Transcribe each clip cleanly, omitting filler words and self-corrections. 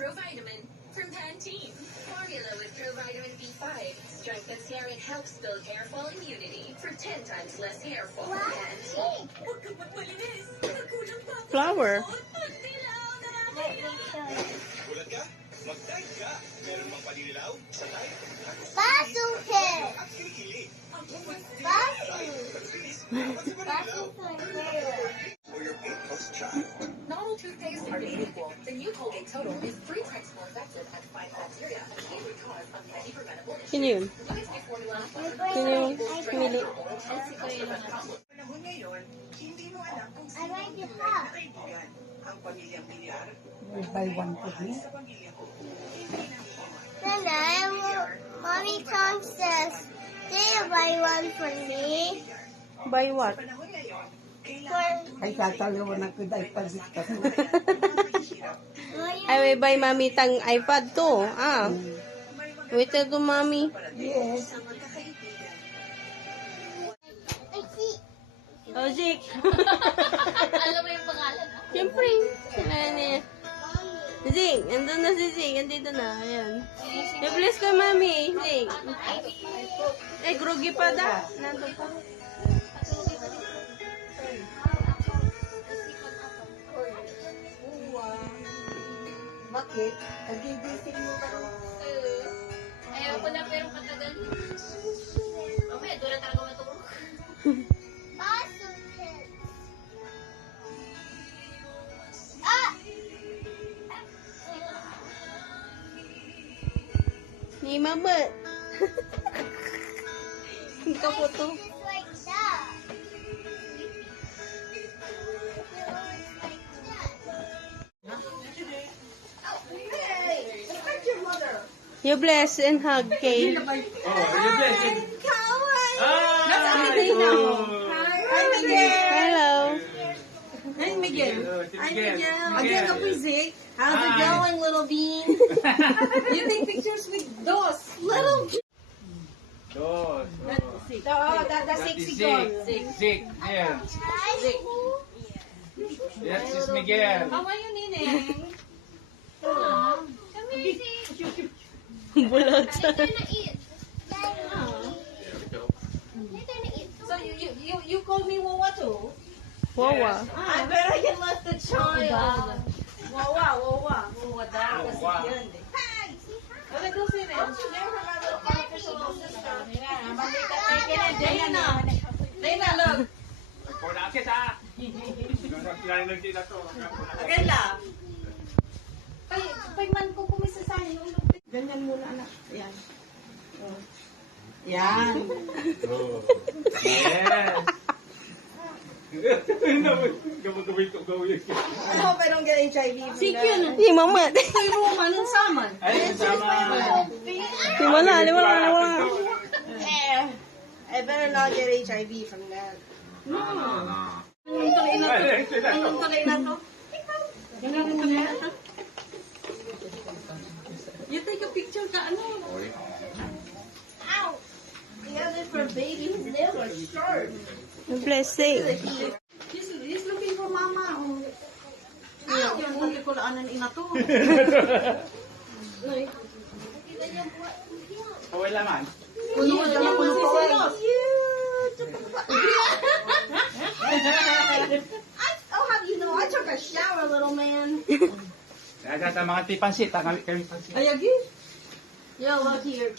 Provitamin from Pantene. Formula with Provitamin B5 strengthens hair and helps build hair fall immunity for 10 times less hair fall. Pantene. Flower. Not all toothpaste are equal. The new Colgate Total is 3 times more effective at fighting bacteria, a key root cause of many preventable issues. Yun yun. Pumili. I like it hot. Buy one for me. Mommy Tom says, they buy one for me. Buy what? Ay, tatalawa na ko dahil pag-discuss. I will buy mommy tang iPad to. Ah. Wait to mommy. Yes. Oh, Zeke. Alam mo yung pangalan, ah? Siyempre. Kailangan niya. Zeke, andun na si Zeke. Andito na. Ayan. I-bless ka, mami. Zeke. Eh, groggy pa da. Nandun pa. Bakit? Nagigising mo ba? Ayaw ko na pero katagal. Mamaya, doon na talaga matulog. Ni mama. Kapoto. You bless and hug, Kay. Oh, you bless it. Hello. Hi, Miguel. Hi, Miguel. Again, Zeke. How's it going, little bean? You take pictures with those little beans. Dos. That's sexy girl. Zeke. Yeah. Yes, is Miguel. How are you, Nene? Come here, see. Bulot. Later na eat. Later na eat. So you call me Wawa too? Wawa. I bet I can let the child. Wawa daw. Kasi Wawa. yun eh. What I do say then? Never my little artificial little sister. Dana, look. Kung nakit ha. Kailangan na to. Again lang. Pag man ko kumisa sa akin, ganyan muna anak. Yan. Oh. Yan. Oh. Yes. I hope I don't get HIV. Si mama. Ay, sama. Si wala. I better not get HIV from that. Anong tuloy na to? You take a picture ka ano? Ow! The other for baby, his nails are sharp. Blessing. He's looking for mama. Yung hindi ko laanan ina to. Kaway laman. Puno pa. Oh, how do you know? I took a shower, little man. Kaya sa mga tipansit, kami pansit. Ay, agi. Yo, look here.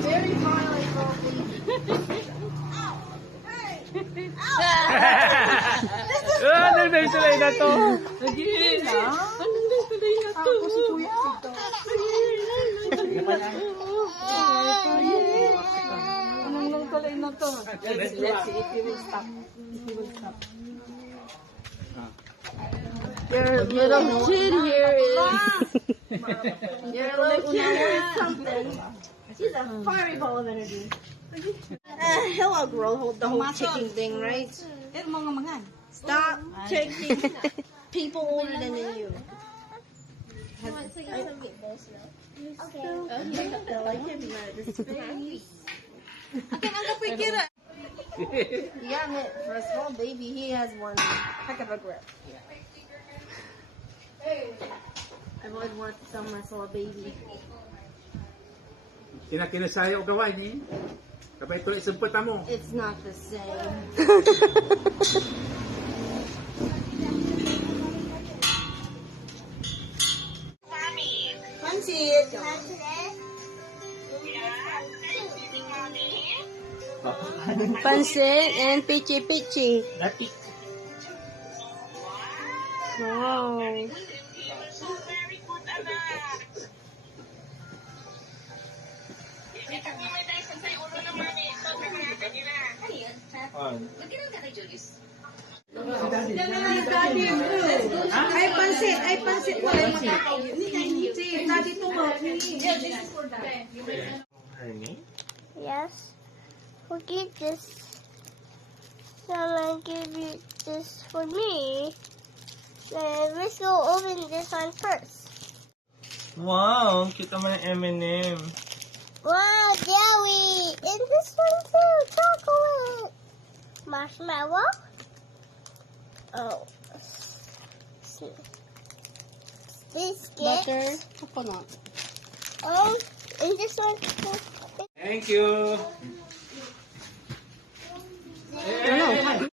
Very far away from Nandun sila na to. Let's see if he will stop. Your little kid here is... Your little kid is something. She's a fiery ball of energy. He'll outgrow the whole chicken thing, right? Stop taking people older than you. You want to get some meatballs now? Okay. I can't be mad at this. Okay, Yeah, for a small baby, he has one heck of a grip. I've always wanted to tell my small baby. Kinakinasaya o gawain ni. Kapag ito isumpot mo. It's not the same. Pansit. Pansit and pichi-pichi. Dati. Wow. Magkano ka kay Julius? Ay, pansit. Ay, pansit. Wala makakaw. Daddy, tumak. Yes. Who give this? Someone give you this for me. Then let's go open this one first. Wow, cute naman ng M&M. Wow, jelly! And this one too, chocolate! Marshmallow? Oh. Biscuit. Butter. Coconut. Oh, and this one too. Thank you. This